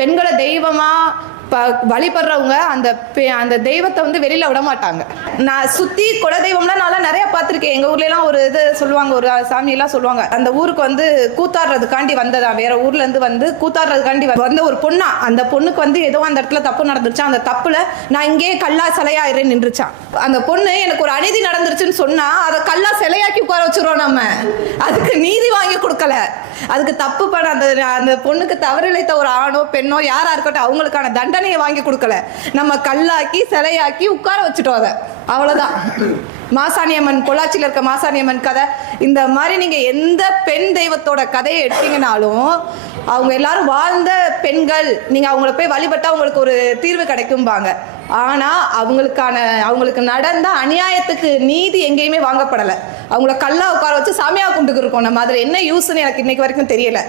பெண்களை தெய்வமா வழிபடுறவங்க அந்த தெய்வத்தை வந்து வெளியில விட மாட்டாங்க. நான் சுத்தி குலதெய்வம்லாம் நான் நிறைய பார்த்துருக்கேன். எங்க ஊர்ல எல்லாம் ஒரு இது சொல்லுவாங்க, ஒரு சாமியெல்லாம் சொல்லுவாங்க, அந்த ஊருக்கு வந்து கூத்தாடுறதுக்காண்டி வந்ததா, வேற ஊர்ல இருந்து வந்து கூத்தாடுறதுக்காண்டி வந்த ஒரு பொண்ணா, அந்த பொண்ணுக்கு வந்து ஏதோ அந்த இடத்துல தப்பு நடந்துருச்சா, அந்த தப்புல நான் இங்கே கல்லா சிலையாயிரேன் நின்றுச்சான். அந்த பொண்ணு எனக்கு ஒரு அநீதி நடந்துருச்சுன்னு சொன்னா அதை கல்லா சிலையாக்கி உட்கார வச்சிருவோம். நம்ம அதுக்கு நீதி வாங்கி கொடுக்கல, அதுக்கு தப்பு பண்ண அந்த பொண்ணுக்கு தவறு இழைத்த ஒரு ஆணோ பெண்ணோ யாரா இருக்கட்டும் அவங்களுக்கான தண்டனையை வாங்கி கொடுக்கல, நம்ம கல்லாக்கி சிலையாக்கி உட்கார வச்சுட்டோம். அதை அவ்வளவுதான். மாசாணியம்மன், பொள்ளாச்சியில் இருக்க மாசாணியம்மன் கதை, இந்த மாதிரி நீங்க எந்த பெண் தெய்வத்தோட கதையை எடுத்தீங்கன்னாலும் அவங்க எல்லாரும் வாழ்ந்த பெண்கள், நீங்க அவங்கள போய் வழிபட்டா அவங்களுக்கு ஒரு தீர்வு கிடைக்கும்பாங்க. ஆனா அவங்களுக்கு நடந்த அநியாயத்துக்கு நீதி எங்கேயுமே வாங்கப்படலை. அவங்கள கல்லா உட்கார வச்சு சாமியா கும்பிட்டு இருக்கோம். நம்ம அதுல என்ன யூஸ்ன்னு எனக்கு இன்னைக்கு வரைக்கும் தெரியல.